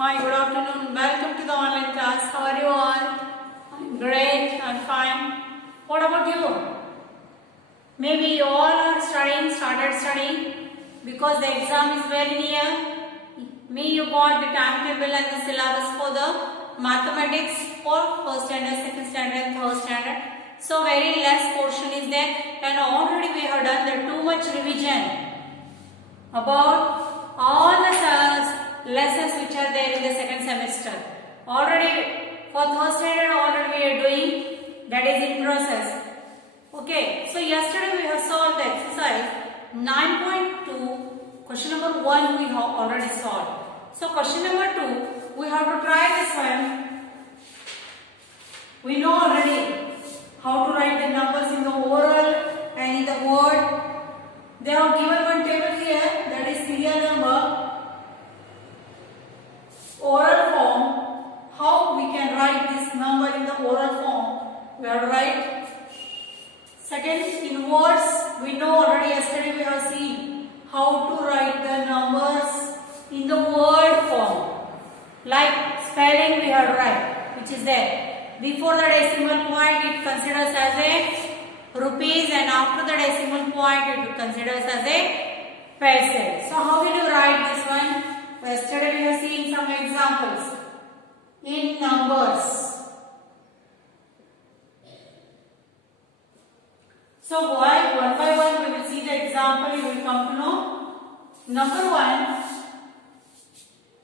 Hi, good afternoon. Welcome to the online class. How are you all? I'm great. I'm fine. What about you? Maybe you all are started studying because the exam is very near. May you got the timetable and the syllabus for the mathematics for first standard, second standard, and third standard. So very less portion is there, and already we have done the too much revision about all the lessons which are there in the second semester. Already for third standard already we are doing, that is in process. Okay, so yesterday we have solved the exercise 9.2, question number 1 we have already solved. So question number 2 we have to try this one. We know already how to write the numbers in the oral and in the word. They have given one table here, that is serial number, oral form. How we can write this number in the oral form? We have to write. Second, in words, we know already yesterday we have seen how to write the numbers in the word form. Like spelling we have to write, which is there. Before the decimal point it considers as a rupees, and after the decimal point it considers as a paise. So how will you write this one? Yesterday we have seen some examples in numbers. So one by one we will see the example, you will come to know. Number 1,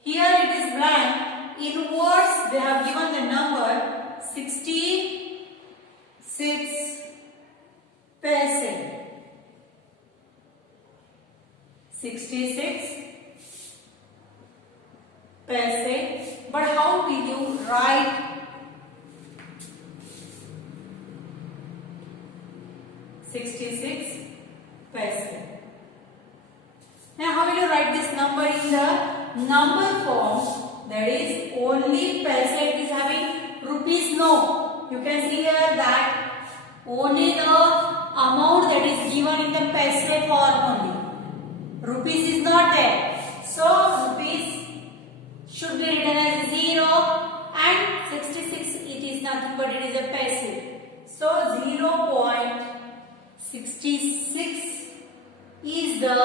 here it is blank. In words they have given the number 66 paise. 66 paise. But how will you write 66 paise? Now how will you write this number in the number form? That is only paise it is having, rupees no. You can see here that only the amount that is given in the paise form only. Rupees is not there. So rupees should be written as 0 and 66 it is nothing but it is a paise. So 0.66 is the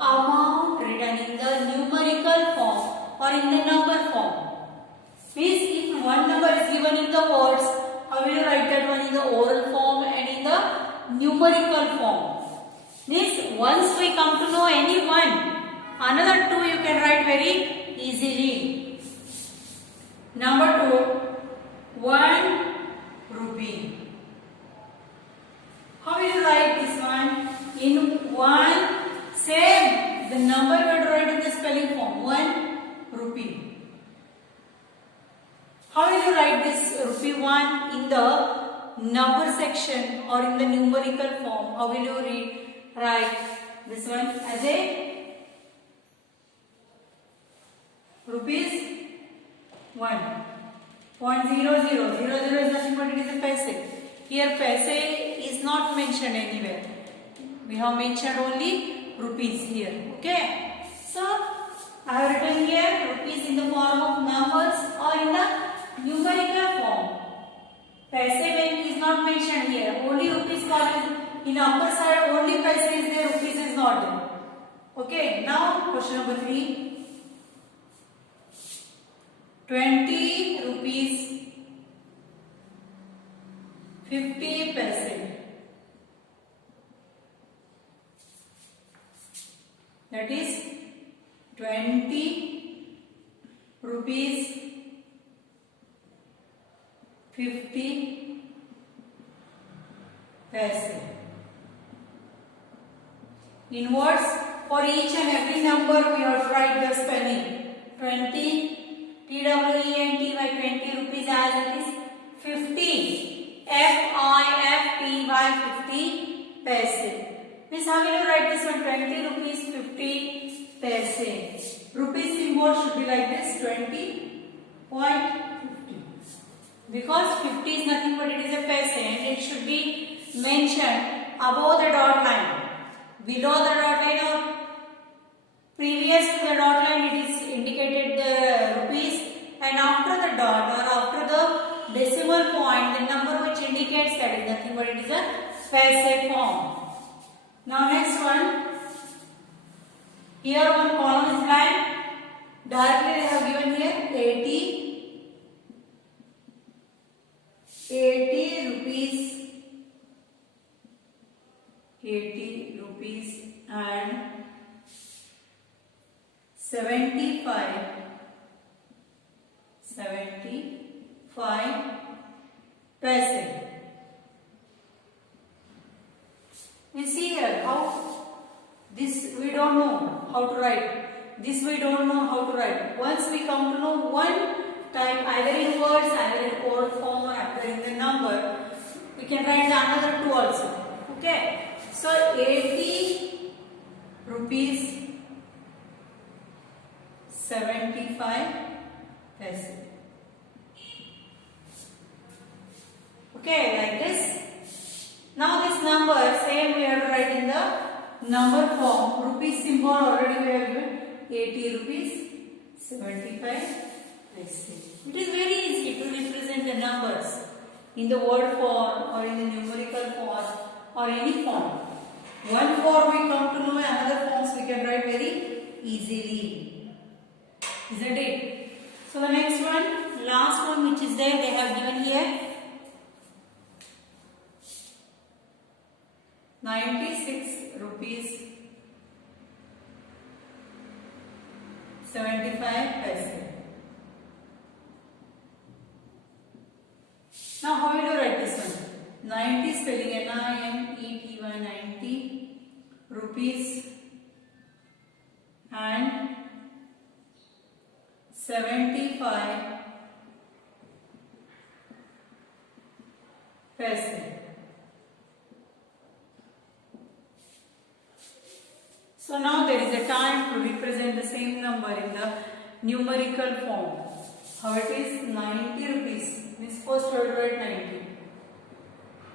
amount written in the numerical form or in the number form. Means if one number is given in the words, how will you write that one in the oral form and in the numerical form? Means once we come to know any one, another two you can write very easily. Number 2, 1 rupee. How will you write this one? In 1, same, the number we have to write in the spelling form, 1 rupee. How will you write this rupee 1 in the number section or in the numerical form? How will you write this one as a rupees 1. 0.00. 00 is nothing but it is a paise. Here paise is not mentioned anywhere. We have mentioned only rupees here. Okay. So I have written here rupees in the form of numbers or in the numerical form. Paise is not mentioned here. Only rupees column in upper side, only paise is there, rupees is not there. Okay. Now question number 3. 20 rupees 50 paise. That is 20 rupees 50 paise. In words, for each and every number we have to write the spelling. 20 TWENTY 20 rupees as it is. 50 FIFTY 50 paise. Means how will you write this one? 20 rupees 50 paise. Rupees symbol should be like this, 20.50. Because 50 is nothing but it is a paise and it should be mentioned above the dot line. Below the dot line or previous to the dot line it is indicated the rupees decimal point, the number which indicates that is nothing but it is a paise form. Now next one. Here one column is blank. Directly they have given here 80 rupees, 80 rupees and 75 paise. You see here how this we don't know how to write. This we don't know how to write. Once we come to know one type, either in words, either in oral form, or either in the number, we can write another two also. Okay. So 80 rupees 75 paise. Okay, like this. Now this number, same we have to write in the number form. Rupees symbol already we have given. 80 rupees 75 paise. It is very easy to represent the numbers in the word form or in the numerical form or any form. One form we come to know, another forms we can write very easily. Isn't it? So the next one, last one which is there, they have given here 96 rupees 75 paise. Now how will you write this one? 90 spelling NINETY, 90 rupees and 75 paise. So now there is a time to represent the same number in the numerical form. How it is? 90 rupees. Means first we have to write 90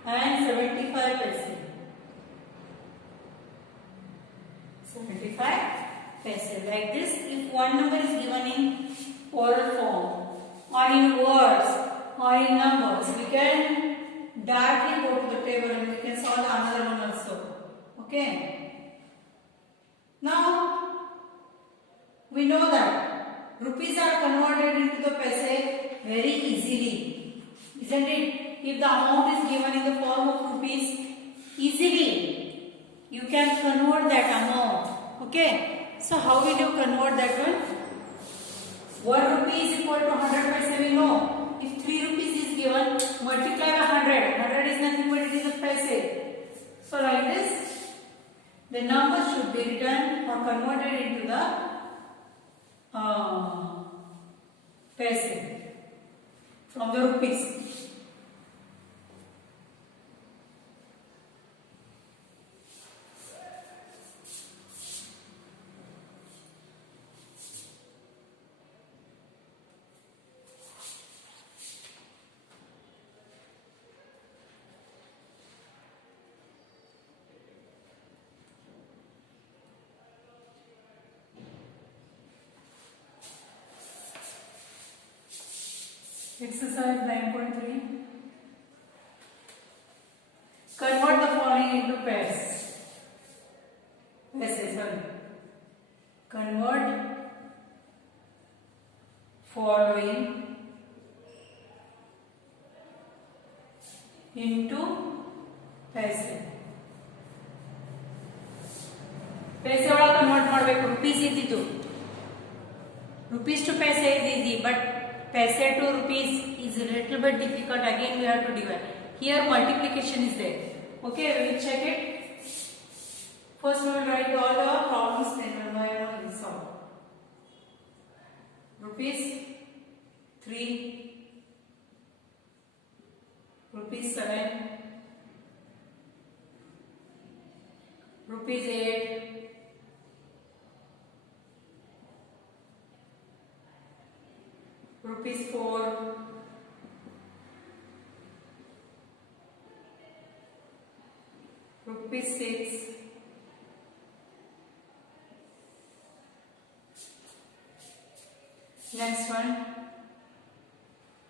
and 75 paise. 75 paise. Like this, if one number is given in oral form or in words or in numbers, we can directly go to the table and we can solve another one also. Okay. Now we know that rupees are converted into the paise very easily, isn't it? If the amount is given in the form of rupees, easily you can convert that amount. Okay. So how will you convert that one? 1 rupee is equal to 100 paise, we know. If 3 rupees is given, multiply by 100. 100 is nothing but it is a paise. So like this, the number should be written or converted into the paise from the rupees. Exercise 9.3. Convert the following into pairs. Convert following into paise. Paise ಒಳಗೆ convert ಮಾಡಬೇಕು. rupees ಇದ್ದಿದ್ದು. Rupees to paise is easy, but paise to rupees is a little bit difficult. Again we have to divide. Here multiplication is there. Okay, we will check it. First we will write all the problems, then one by one we will solve. Rupees 3, rupees 7, rupees 8, rupees 4, rupees 6, next one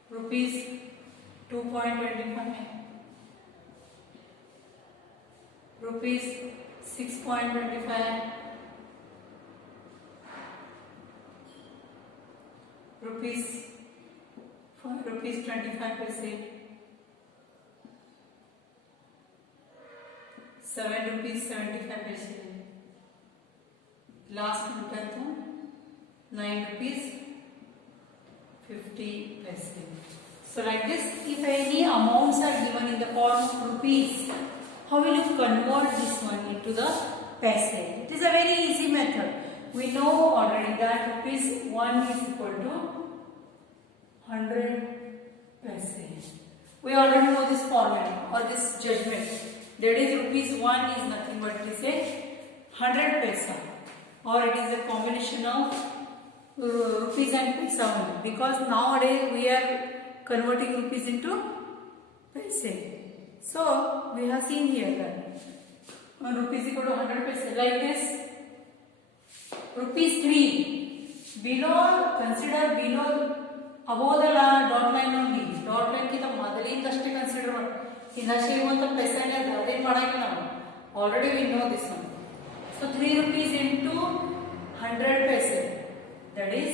rupees 2.25 rupees 6.25 rupees 5 rupees 25 paise 7 rupees 75 paise last उनका तो 9 rupees 50 paise. So like this, if any amounts are given in the form of rupees, how will you convert this one into the paise? It is a very easy method. We know already that rupees 1 is equal to 100 paise. We already know this format or this judgment. That is rupees 1 is nothing but it is a 100 paisa, or it is a combination of rupees and paisa only, because nowadays we are converting rupees into paise. So we have seen here that 1 rupees equal to 100 paise. Like this, rupees 3 below, consider below, above the dot line only. Dot line की तो modeling कष्टे consider इनाशे वो तो पैसा ने दादे पढ़ा के ना. Already we know this one. So 3 rupees into 100 paise, that is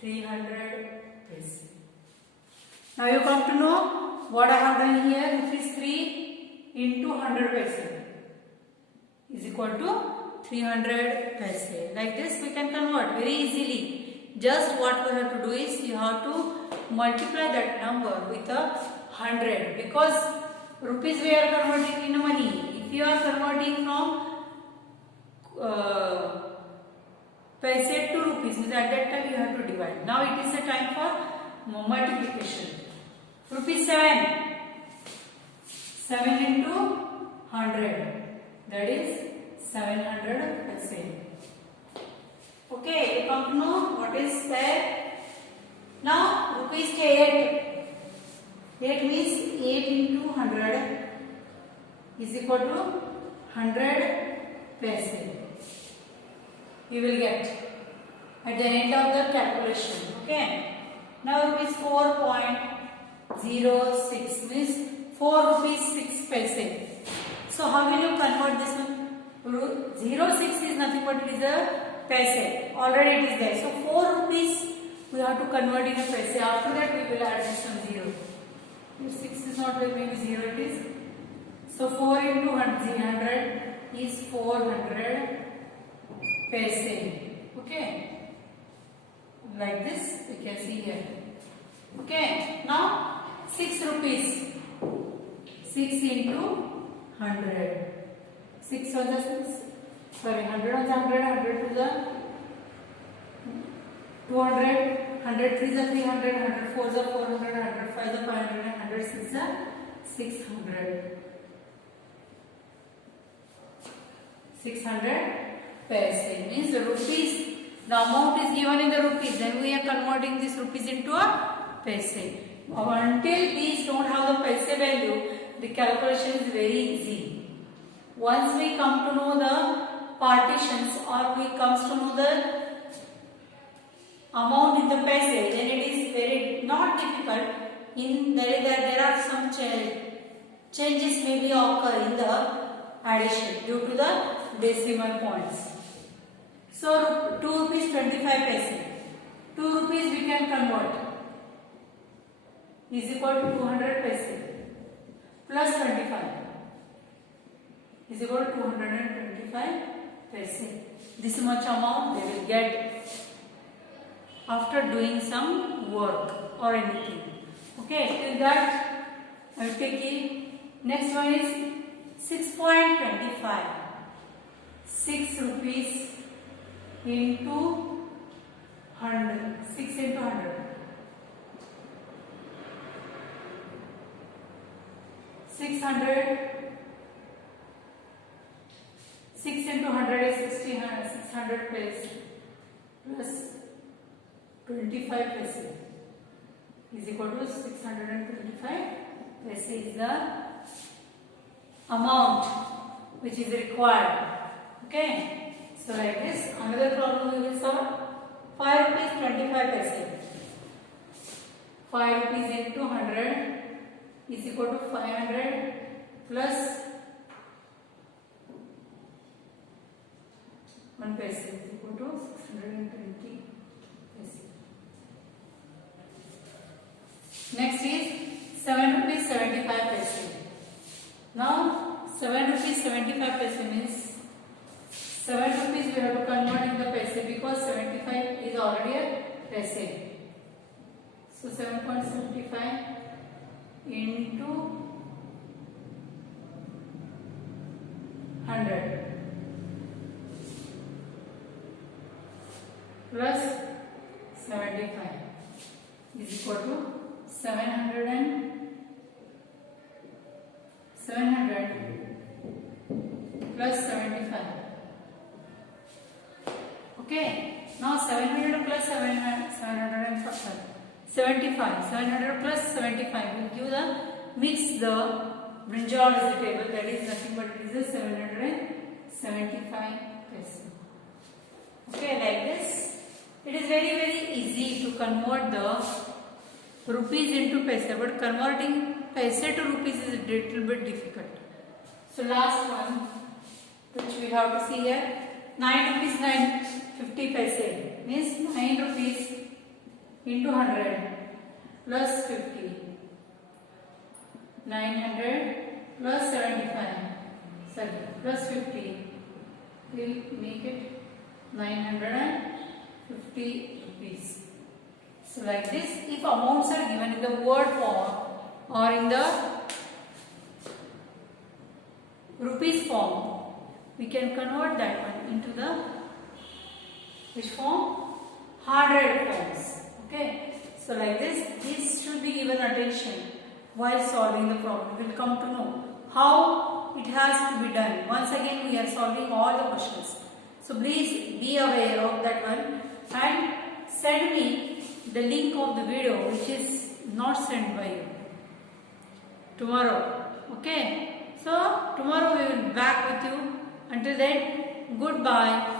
300 paise. Now you come to know what I have done here. Rupees 3 into 100 paise is equal to 300 paise. Like this we can convert very easily. Just what we have to do is you have to multiply that number with a 100, because rupees we are converting in money. If you are converting from paise to rupees, means at that time you have to divide. Now it is the time for multiplication. Rupees 7 into 100, that is 700 paise. Okay, you come to know what is there. Now rupees 8 means 8 into 100 is equal to 100 paise. You will get at the end of the calculation. Okay. Now rupees 4.06 means 4 rupees 6 paise. So how will you convert this one? 06 is nothing but it is a paise. Already it is there. So 4 rupees we have to convert in a paise. After that we will add some 0. If 6 is not there, maybe 0 it is. So 4 into 100 is 400 paise. Okay. Like this we can see here. Okay. Now 6 rupees. 6 into 100. 6 on the 6. Sorry, 100 on the 100. 100 to the 200. 100 3 is 300. 100 4 is 400. 100 5 is 500. 100 6 is 600. 600 paise means the rupees. The amount is given in the rupees. Then we are converting this rupees into a paise. Until these don't have the paise value, the calculation is very easy. Once we come to know the partitions, or we comes to know the amount in the paise, then it is very not difficult. In there are some changes may be occur in the addition due to the decimal points. So 2 rupees 25 paise. 2 rupees we can convert is equal to 200 paise plus 25 is equal to 225 paise. This much amount they will get after doing some work or anything. Okay, till that I will take it. Next one is 6.25. 6 rupees into 100. 6 into 100. 600. 6 into 100 is 600 paise plus 25 paise is equal to 625 paise is the amount which is required. Okay. So like this, another problem we will solve. 5 rupees 25 paise. 5 rupees into 100 is equal to 500 plus 1 paise is equal to 620 paise. Next is 7 rupees 75 paise. Now 7 rupees 75 paise means 7 rupees we have to convert in the paise because 75 is already a paise. So 7.75 into 100 plus 75 is equal to 700 plus 75. Okay, now 700 plus 700 plus 75 will give the mix the brinjal vegetable, that is nothing but it is a 775 paise. Okay, like this. It is very easy to convert the rupees into paise, but converting paise to rupees is a little bit difficult. So last one which we have to see here, 9 rupees 950 paise means 9 rupees into 100 plus 50, 900 plus 75, sorry, plus 50 will make it 950 rupees. So like this, if amounts are given in the word form or in the rupees form, we can convert that one into the which form? 100 forms. Okay. So like this should be given attention while solving the problem. We will come to know how it has to be done. Once again we are solving all the questions. So please be aware of that one and send me the link of the video which is not sent by you tomorrow. Okay. So tomorrow we will be back with you. Until then, goodbye.